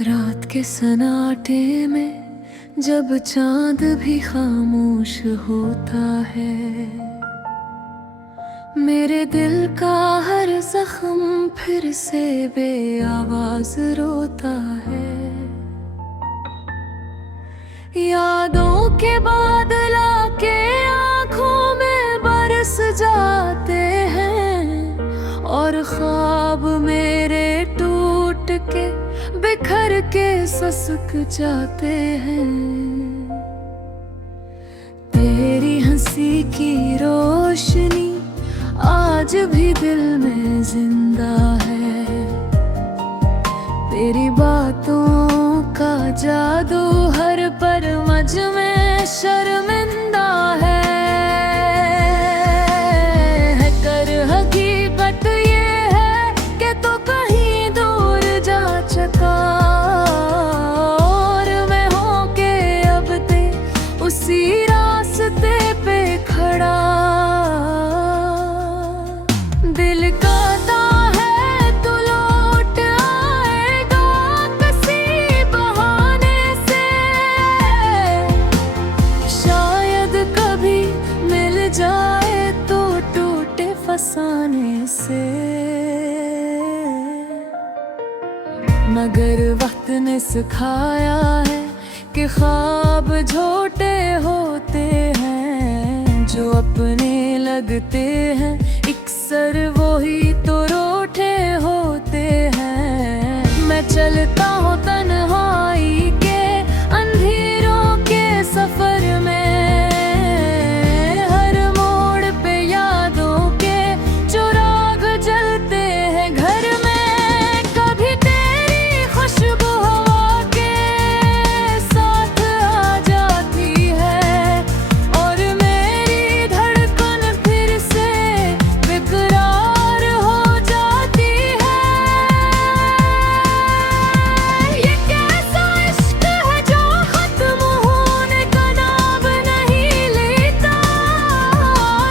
रात के सन्नाटे में जब चांद भी खामोश होता है, मेरे दिल का हर जख्म फिर से बेआवाज रोता है। यादों के बादल आके आँखों में बरस जाते हैं और ख्वाब मेरे टूट के बिखर के ससक जाते हैं। तेरी हंसी की रोशनी आज भी दिल में जिंदा है, तेरी बातों का जादू हर पर मुझ में शर्मिंदा है। कर हकीकत ये है कि तो कहीं दूर जा चुका और मैं हूँ के अब ते उसी रास्ते पे खड़ा। दिल कहता है तू लौट आएगा किसी बहाने से, शायद कभी मिल जाए तो टूटे फसाने से। मगर वक्त ने सिखाया है कि ख्वाब झूठे होते हैं, जो अपने लगते हैं अक्सर वही तो रूठे होते हैं। मैं चलता हूँ तन्हाई के अंधेरों के सफर में, हर मोड़ पे यादों के चिराग जलते हैं घर में। कभी तेरी खुशबू हवा के साथ आ जाती है और मेरी धड़कन फिर से बेकरार हो जाती है। ये कैसा इश्क है जो खत्म होने का नाम नहीं लेता,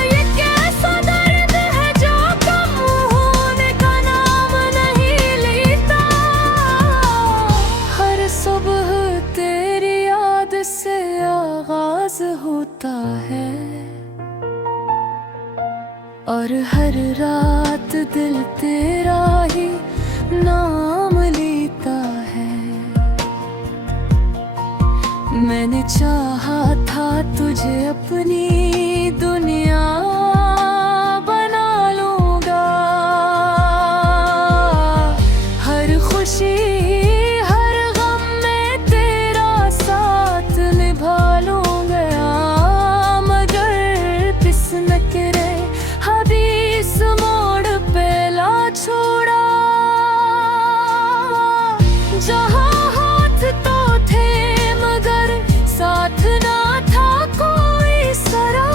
ये कैसा दर्द है जो कम होने का नाम नहीं लेता। हर सुबह तेरी याद से आगाज होता है और हर रात दिल तेरा ही नाम लेता है। मैंने चाहा था तुझे अपनी दुनिया बना लूंगा, हर खुशी हर गम में तेरा साथ निभा लूंगा। मगर किस्म करे हदीस मोड़ पे ला छोड़ा, जहाँ हाथ तो थे मगर साथ ना था कोई सरा।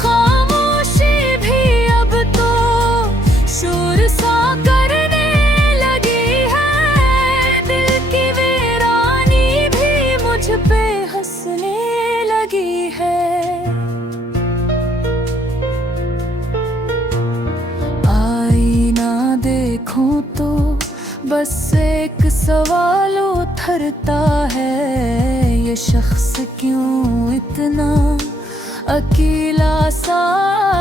खामोशी भी अब तो शोर सा करने लगी है, दिल की वीरानी भी मुझ पे हंसने लगी है। आईना देखूं तो बस एक सवाल उठता है, ये शख्स क्यों इतना अकेला सा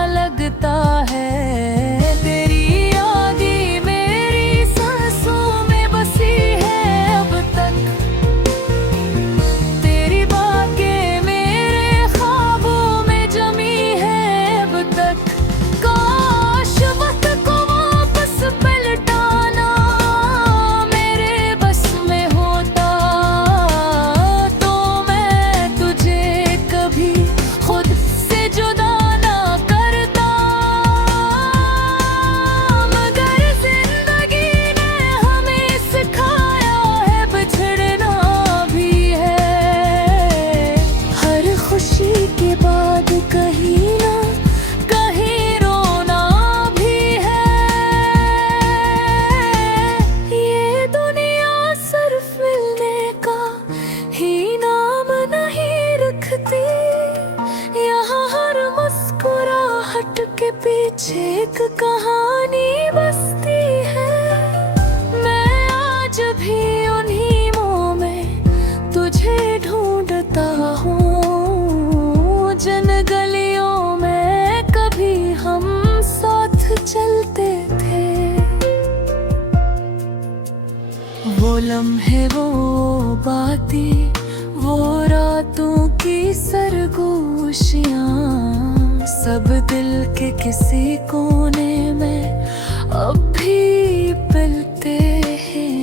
लगता है। तेरी यादें मेरी सांसों में बसी है अब तक, तेरी बातें मेरे ख्वाबों में जमी है अब तक। काश वक्त को वापस पलटाना मेरे बस में होता, तो मैं तुझे कभी खुद से जुदा ना करता। पीछे एक कहानी बसती है। मैं आज भी उन्हीं मोह में तुझे ढूंढता हूँ। जिन गलियों में कभी हम साथ चलते थे, वो लम्हे, वो बातें, वो रातों की सरगोशियाँ, सब दिल के किसी कोने में अब भी पिलते हैं।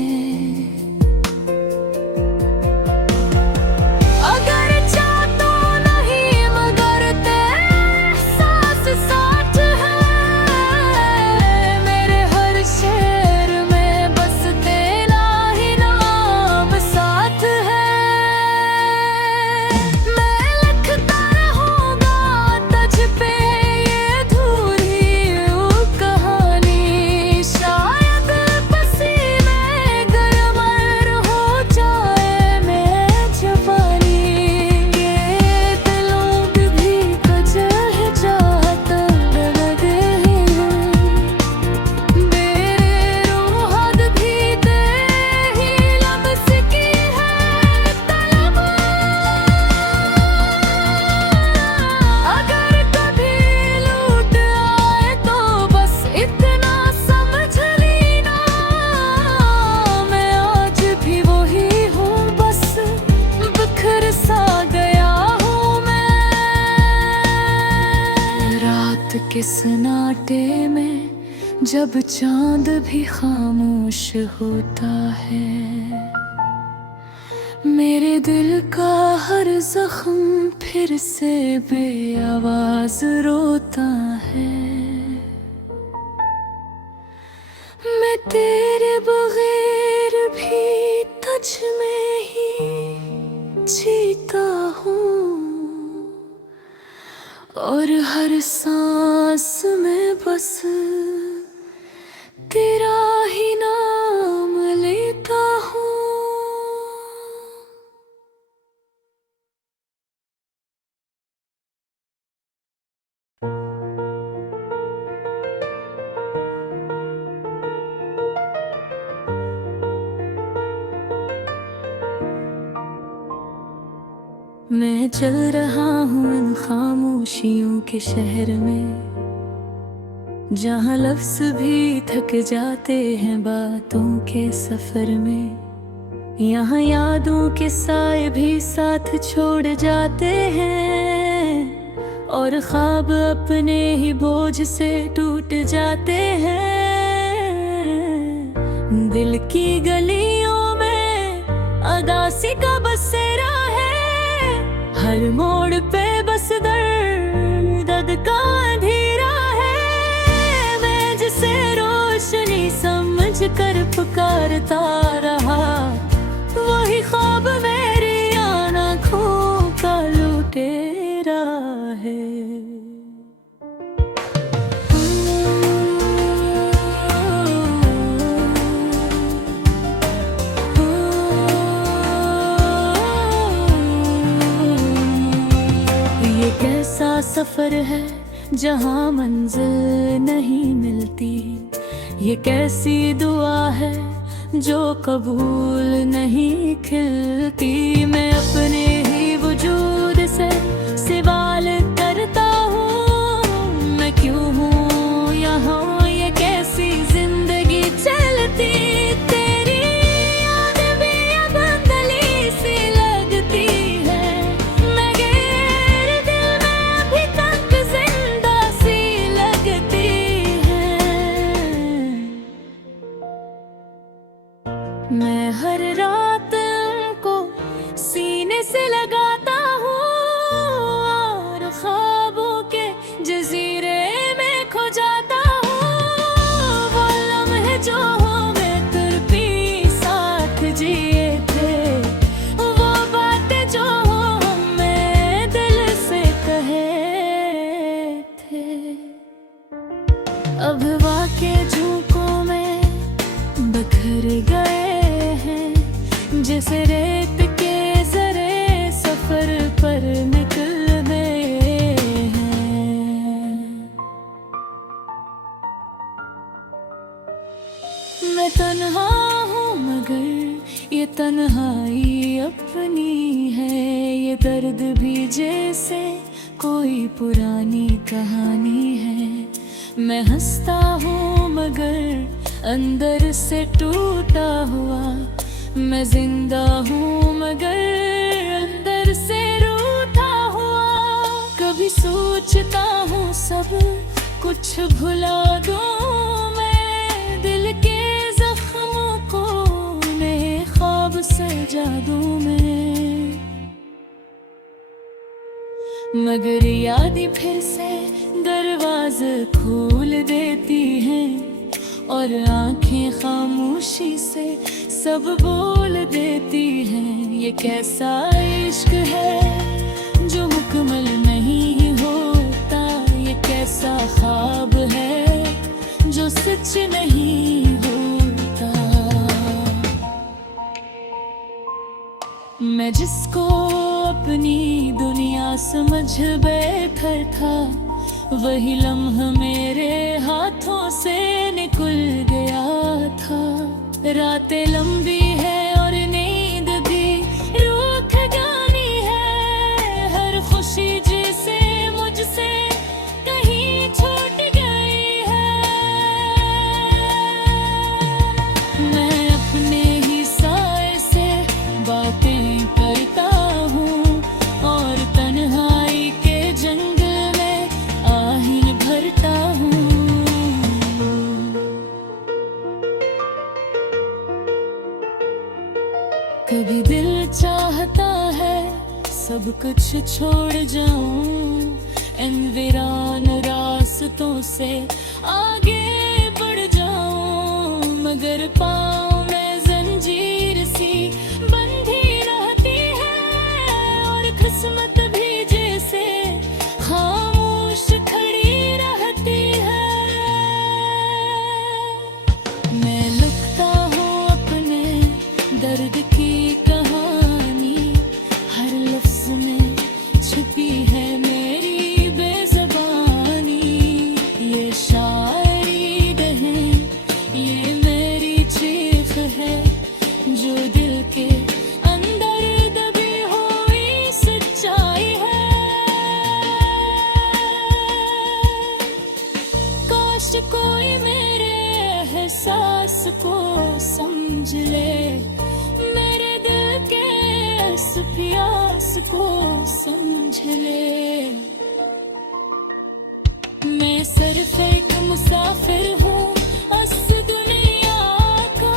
अगर चाह तो नहीं मगर एहसास साथ है। मेरे हर शेर में बस तेरा ही नाम साथ है। मैं लिखता रहूंगा तुझ पे ये अधूरी कहानी। शायद पसीने गर्म हो जाए मैं जवानी। ये दिलों की भी वजह चाहता लगे मेरे रूह हद भी दे ही लम्स की है तलब। अगर कभी लूट आए तो बस इतना समझ लेना, मैं आज भी वही हूँ, बस बिखर सा गया हूँ मैं। रात के सन्नाटे में जब चांद भी खामोश होता है, मेरे दिल का हर जख्म फिर से बेआवाज रोता है। मैं तेरे बगैर भी तुझ में ही जीता हूँ, और हर सांस में बस तेरा ही नाम लेता हूँ। मैं चल रहा हूँ इन खामोशियों के शहर में, जहाँ लफ्ज़ भी थक जाते हैं बातों के सफर में। यहाँ यादों के साए भी साथ छोड़ जाते हैं, और ख्वाब अपने ही बोझ से टूट जाते हैं। दिल की गलियों में अदासी का बसेरा है, हर मोड़ पे बस दर्द का अंधेरा है। मैं जिसे रोशनी समझ कर पुकारता रहा, वही ख्वाब मेरी आँखों का लुटेरा है। ये कैसा सफर है जहाँ मंजिल नहीं मिलती, ये कैसी दुआ है जो कबूल नहीं खिलती। मैं अपने ही वजूद से सवाल करता हूँ, मैं क्यों हूँ यहाँ, ये कैसी जिंदगी चलती। तेरी याद भी अब गली सी लगती है, मैं गैर दिल में अभी तक जिंदा सी लगती है। मैं हर रात को सीने से लगाता हूँ, दर्द भी जैसे कोई पुरानी कहानी है। मैं हंसता हूँ मगर अंदर से टूटा हुआ, मैं जिंदा हूँ मगर अंदर से रूठा हुआ। कभी सोचता हूँ सब कुछ भुला दूँ मैं, दिल के जख्मों को नए ख्वाब सजा दूँ मैं। मगर यादें फिर से दरवाज़े खोल देती हैं और आंखें खामोशी से सब बोल देती हैं। ये कैसा इश्क है जो मुकम्मल नहीं होता, ये कैसा ख्वाब है जो सच नहीं होता। मैं जिसको अपनी दुनिया समझ बैठा था, वही लम्हा मेरे हाथों से निकल गया था। रातें लंबी है और नींद भी रुक जानी है, हर खुशी जैसे मुझसे कहीं छूट गई है। मैं अपने ही साए से बातें करता हूँ और तन्हाई के जंगल में आहीन भरता हूँ। कभी दिल चाहता है सब कुछ छोड़ जाऊं, इन वीरान रास्तों से आगे बढ़ जाऊं। मगर पाँव में जंजीर सी बंधी रहती है और किस्मत भी जैसे खामोश खड़ी रहती है। मैं लिखता हूँ अपने दर्द की कहानी, हर लफ्ज़ में छुपी है मेरी बेज़बानी। ये शायरी नहीं, ये मेरी चीख है जो दिल के अंदर दबी हुई सच्चाई है। काश कोई मेरे एहसास को समझ ले, मेरे दिल के इस प्यास को समझ ले। मैं सिर्फ एक मुसाफिर हूँ इस दुनिया का,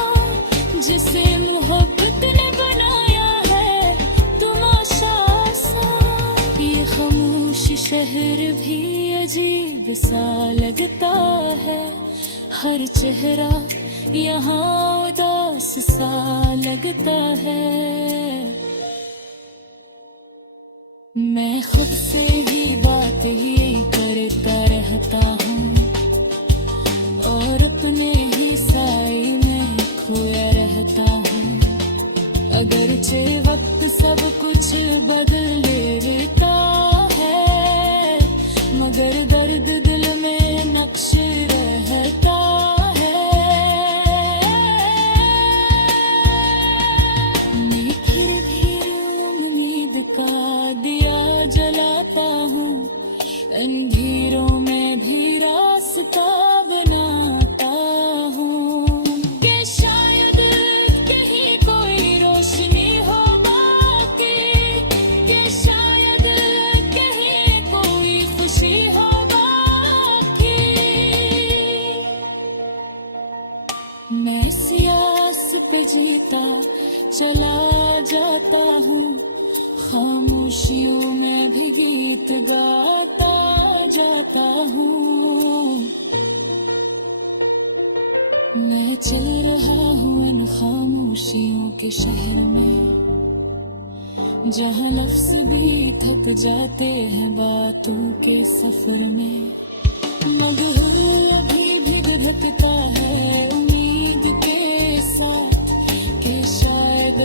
जिसे मोहब्बत ने बनाया है तमाशा सा। ये खामोश शहर भी अजीब सा लगता है, हर चेहरा यहाँ उदास सा लगता है। मैं खुद से ही बात ही करता रहता हूँ और अपने ही साए में खोया रहता हूँ। अगरचे वक्त सब कुछ बदल लेता है, मगर दर्द दिल में नक्श रहता है। मैं फिर भी उम्मीद का दिया जलाता हूँ, अंधेरों में भी रास्ता बनाता हूँ। कि शायद कहीं कोई रोशनी हो बाकी, कि शायद कहीं कोई खुशी हो बाकी। मैं सियास पे जीता चला जाता हूँ, खामोशियों में भी गीत गाता जाता हूँ। मैं चल रहा हूँ इन खामोशियों के शहर में, जहाँ लफ्ज़ भी थक जाते हैं बातों के सफर में। मगर अभी भी धड़कता है उम्मीद के साथ कि शायद